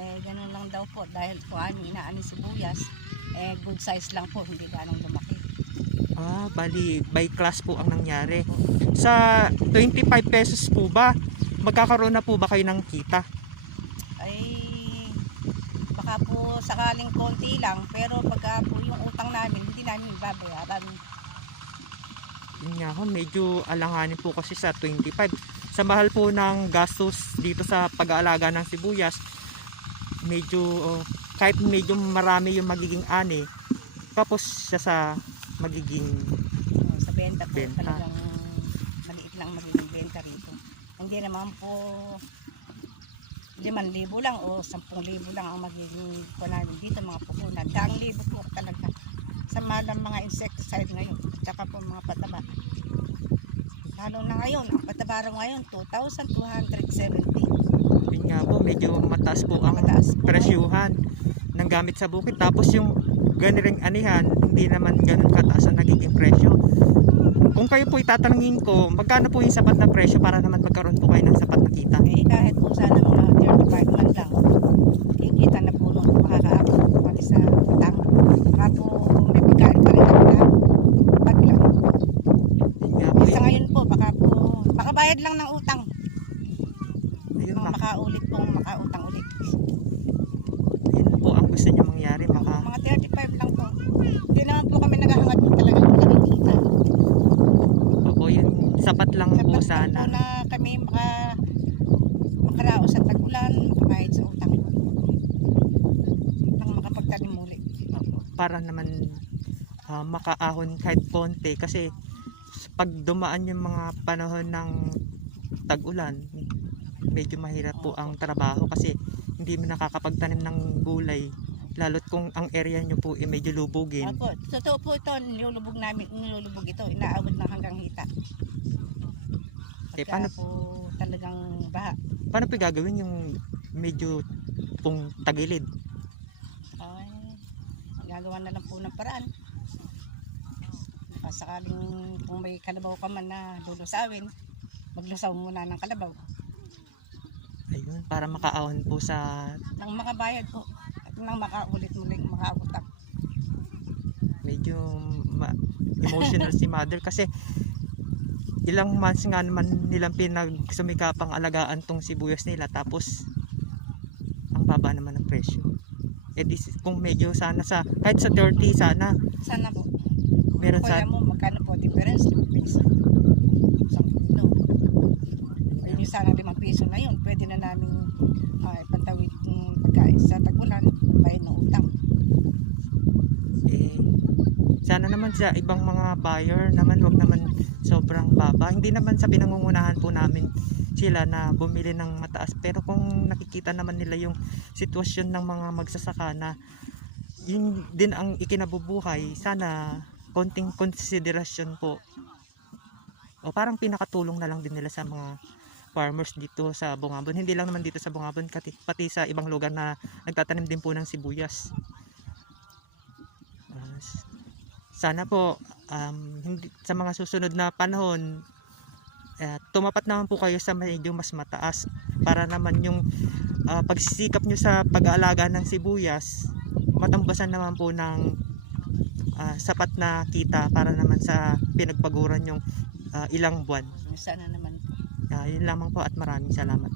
Ganun lang daw po dahil po aming inaanin sibuyas, good size lang po, hindi ganong lumaki. Bali by class po ang nangyari. Sa 25 pesos po ba, magkakaroon na po ba kayo ng kita? Ay, baka po sakaling konti lang, pero pagka po yung utang namin, hindi namin babayaran. Yun nga ho, medyo alanganin po kasi sa 25. Sa mahal po ng gastos dito sa pag-aalaga ng sibuyas, medyo kahit medyo marami yung magiging ani, tapos siya sa magiging Sa benta po, Benta. talagang maliit lang magiging benta rito. Hindi naman po 5,000 lang o 10,000 lang ang magiging po namin dito mga pupunan. 100,000 po talaga. Sa mahal ng mga insecticide ngayon, at saka po mga pataba. Lalo na ngayon, ang pataba raw ngayon, 2,270. yun nga po, medyo mataas po ang Mataas po presyuhan ng gamit sa bukid. Tapos yung ganiring anihan, hindi naman ganun kataas ang nagiging presyo. Kung kayo po itatanungin ko, magkano po yung sapat na presyo para naman magkaroon po kayo ng sapat na kita? Kahit po sana mga 35 man lang, ikita na po nung makakaabot po pati sa utang. Baka po may pagkain pa rin ako na paglang. Yun nga po, Sa ngayon po, baka bayad lang ng utang. ayun, Kung makaulit pong makautang ulit. yun po ang gusto niya mangyari. Mga 35 lang po. Hindi naman po kami naghahangad po talagang malaking kita. Opo, yun, sapat lang po Sapat lang sana. po na kami makaraos sa tag-ulan, makabayad sa utang. Nang makapagtanim muli. Para naman makaahon kahit konti, kasi pag dumaan yung mga panahon ng tag-ulan, medyo mahirap po ang trabaho kasi hindi mo nakakapagtanim ng gulay, lalo't kung ang area nyo po medyo lubugin. Opo, totoo po ito, nilulubog ito, inaabot ng hanggang hita. Pagka Paano po talagang baha. paano po gagawin yung medyo pong tagilid? Ay, gagawa na lang po ng paraan. Sakaling kung may kalabaw ka man na lulusawin, maglusaw muna ng kalabaw. Ayun, para makaahon po sa Nang makabayad po, at nang makaulit muling makautang. medyo emotional si mother kasi ilang months nga naman nilang pinagsumikapang alagaan tong sibuyas nila, tapos ang baba naman ng presyo. Kung medyo sana kahit sa 30 sana Sana po. meron Kaya sa mo, magkano po difference? 5 piso. Isang kilo. Yung sana 5 piso na yun, pwede na namin ipantawid ng pagkain sa tag-ulan, bayad ng utang. sana naman sa ibang mga buyer naman wag naman sobrang baba. Hindi naman sa pinangungunahan po namin sila na bumili ng mataas, pero kung nakikita naman nila yung sitwasyon ng mga magsasaka na yun din ang ikinabubuhay, sana konting konsiderasyon po o parang pinakatulong na lang din nila sa mga farmers dito sa Bungabon. Hindi lang naman dito sa Bungabon, pati sa ibang lugar na nagtatanim din po ng sibuyas. Sana po hindi, sa mga susunod na panahon tumapat naman po kayo sa medyo mas mataas, para naman yung pagsisikap nyo sa pag-aalaga ng sibuyas matambasan naman po ng sapat na kita para naman sa pinagpaguran yung ilang buwan. Sana naman po. Yun lamang po at maraming salamat.